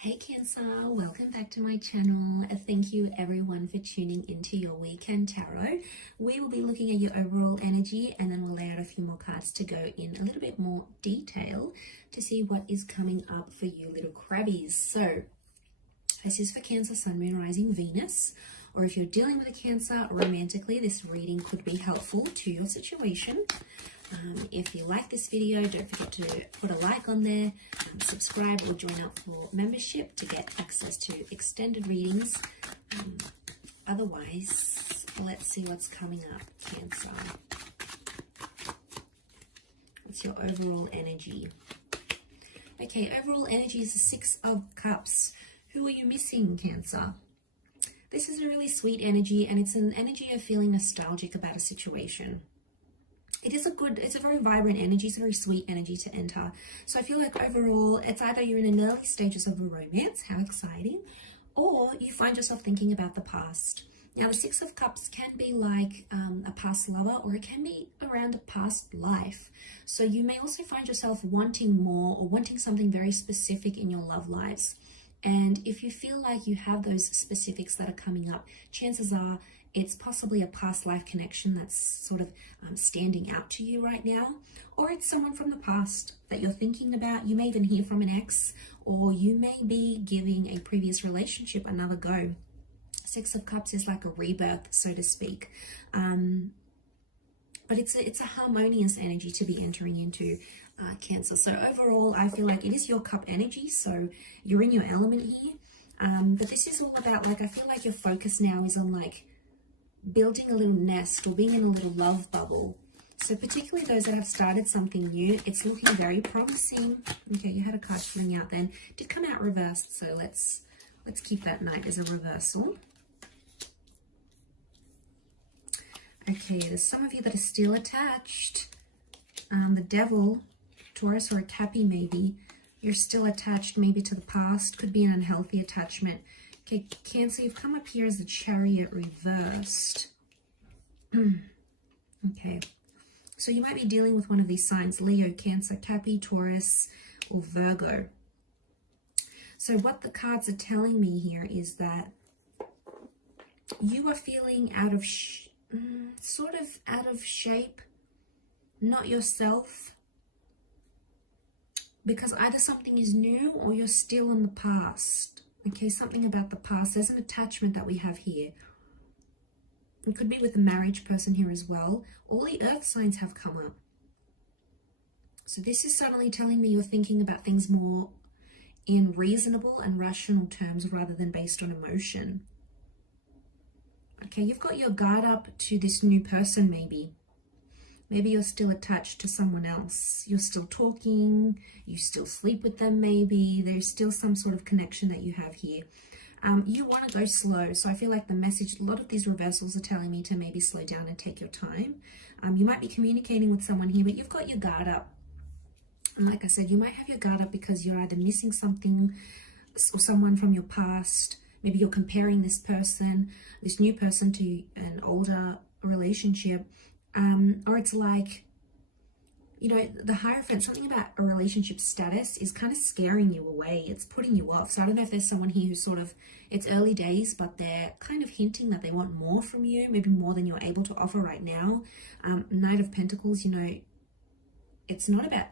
Hey Cancer, welcome back to my channel. Thank you everyone for tuning into your weekend tarot. We will be looking at your overall energy and then we'll lay out a few more cards to go in a little bit more detail to see what is coming up for you little crabbies. So this is for Cancer, Sun, Moon, Rising, Venus, or if you're dealing with a Cancer romantically, this reading could be helpful to your situation. If you like this video, don't forget to put a like on there, subscribe or join up for membership to get access to extended readings. Otherwise, let's see what's coming up, Cancer. What's your overall energy? Okay, overall energy is the Six of Cups. Who are you missing, Cancer? This is a really sweet energy, and it's an energy of feeling nostalgic about a situation. It's a very vibrant energy. It's a very sweet energy to enter. So I feel like overall, it's either you're in an early stages of a romance, how exciting, or you find yourself thinking about the past. Now, the Six of Cups can be like a past lover, or it can be around a past life. So you may also find yourself wanting more or wanting something very specific in your love lives. And if you feel like you have those specifics that are coming up, chances are it's possibly a past life connection that's sort of standing out to you right now, or it's someone from the past that you're thinking about. You may even hear from an ex, or you may be giving a previous relationship another go. Six of Cups is like a rebirth, so to speak. But it's a harmonious energy to be entering into, Cancer. So overall, I feel like it is your cup energy, so you're in your element here. But this is all about, like, I feel like your focus now is on like building a little nest or being in a little love bubble. So particularly those that have started something new, it's looking very promising. Okay, you had a card filling out then. It did come out reversed, so let's keep that Knight as a reversal. Okay, there's some of you that are still attached. The Devil, Taurus, or a Cappy maybe. You're still attached maybe to the past. Could be an unhealthy attachment. Okay, Cancer, you've come up here as the Chariot reversed. Okay, so you might be dealing with one of these signs: Leo, Cancer, Cappy, Taurus, or Virgo. So what the cards are telling me here is that you are feeling sort of out of shape, not yourself, because either something is new or you're still in the past. Okay, something about the past. There's an attachment that we have here. It could be with a marriage person here as well. All the earth signs have come up. So this is suddenly telling me you're thinking about things more in reasonable and rational terms rather than based on emotion. Okay, you've got your guard up to this new person maybe. Maybe you're still attached to someone else. You're still talking. You still sleep with them maybe. There's still some sort of connection that you have here. You want to go slow. So I feel like the message, a lot of these reversals are telling me to maybe slow down and take your time. You might be communicating with someone here, but you've got your guard up. And like I said, you might have your guard up because you're either missing something or someone from your past. Maybe you're comparing this person, this new person, to an older relationship. Or it's like, you know, the Hierophant, something about a relationship status is kind of scaring you away. It's putting you off. So I don't know if there's someone here who's sort of, it's early days, but they're kind of hinting that they want more from you, maybe more than you're able to offer right now. Knight of Pentacles, you know, it's not about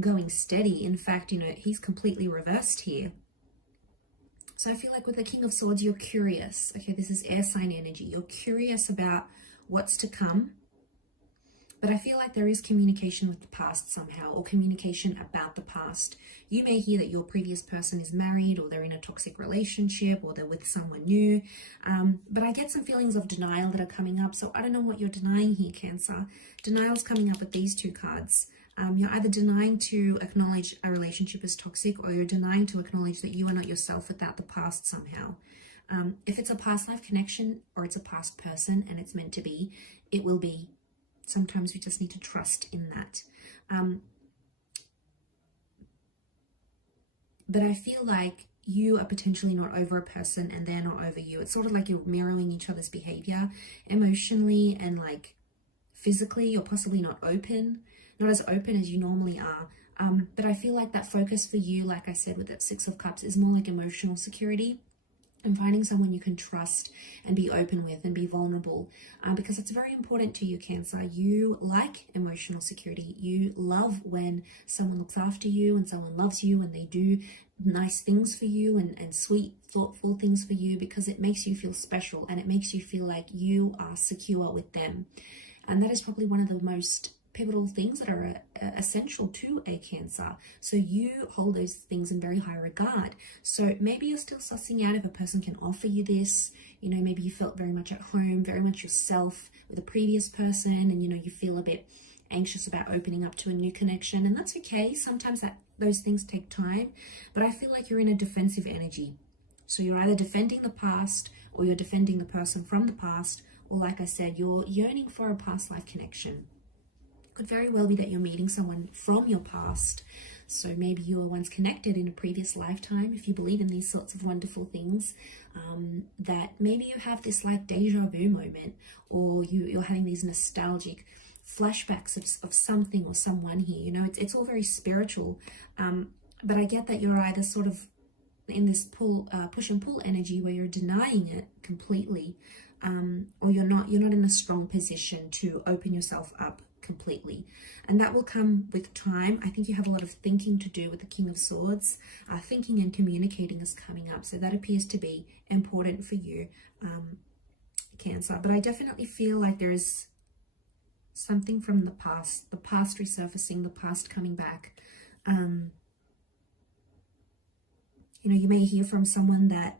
going steady. In fact, you know, he's completely reversed here. So I feel like with the King of Swords, you're curious. Okay, this is air sign energy. You're curious about what's to come. But I feel like there is communication with the past somehow, or communication about the past. You may hear that your previous person is married, or they're in a toxic relationship, or they're with someone new. But I get some feelings of denial that are coming up. So I don't know what you're denying here, Cancer. Denial's coming up with these two cards. You're either denying to acknowledge a relationship as toxic, or you're denying to acknowledge that you are not yourself without the past somehow. If it's a past life connection or it's a past person and it's meant to be, it will be. Sometimes we just need to trust in that. But I feel like you are potentially not over a person and they're not over you. It's sort of like you're mirroring each other's behavior emotionally and like physically. You're possibly not as open as you normally are. But I feel like that focus for you, like I said with that Six of Cups, is more like emotional security and finding someone you can trust and be open with and be vulnerable, because it's very important to you, Cancer. You like emotional security. You love when someone looks after you and someone loves you and they do nice things for you and sweet, thoughtful things for you, because it makes you feel special and it makes you feel like you are secure with them. And that is probably one of the most pivotal things that are essential to a Cancer. So you hold those things in very high regard. So maybe you're still sussing out if a person can offer you this. You know, maybe you felt very much at home, very much yourself with a previous person, and you know, you feel a bit anxious about opening up to a new connection, and that's okay. Sometimes those things take time, but I feel like you're in a defensive energy. So you're either defending the past, or you're defending the person from the past, or like I said, you're yearning for a past life connection. Could very well be that you're meeting someone from your past. So maybe you were once connected in a previous lifetime, if you believe in these sorts of wonderful things, that maybe you have this like deja vu moment, or you're having these nostalgic flashbacks of something or someone here. You know, it's all very spiritual, but I get that you're either sort of in this push and pull energy where you're denying it completely, or you're not in a strong position to open yourself up completely, and that will come with time. I think you have a lot of thinking to do with the King of Swords. Thinking and communicating is coming up, so that appears to be important for you, Cancer. But I definitely feel like there is something from the past resurfacing, the past coming back. You know, you may hear from someone that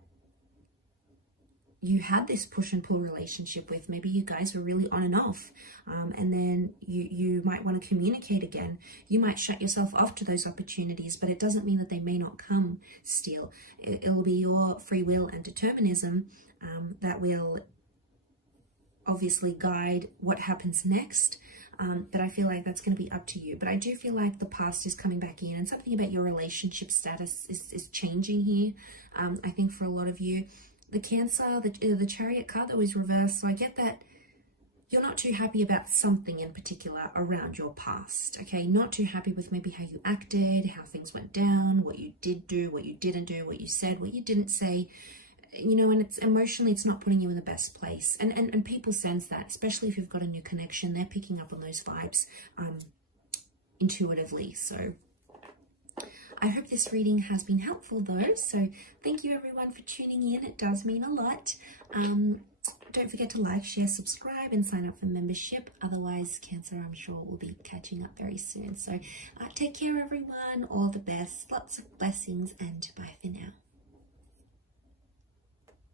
you had this push and pull relationship with. Maybe you guys were really on and off, and then you might want to communicate again. You might shut yourself off to those opportunities, but it doesn't mean that they may not come still. It'll be your free will and determinism that will obviously guide what happens next, but I feel like that's going to be up to you. But I do feel like the past is coming back in, and something about your relationship status is changing here. I think for a lot of you, the Cancer, the Chariot card that was reversed, so I get that you're not too happy about something in particular around your past, okay? Not too happy with maybe how you acted, how things went down, what you did do, what you didn't do, what you said, what you didn't say, you know, and it's emotionally, it's not putting you in the best place. And people sense that, especially if you've got a new connection. They're picking up on those vibes intuitively. So I hope this reading has been helpful though. So thank you everyone for tuning in. It does mean a lot. Don't forget to like, share, subscribe, and sign up for membership. Otherwise, Cancer, I'm sure, will be catching up very soon. So take care everyone. All the best. Lots of blessings, and bye for now.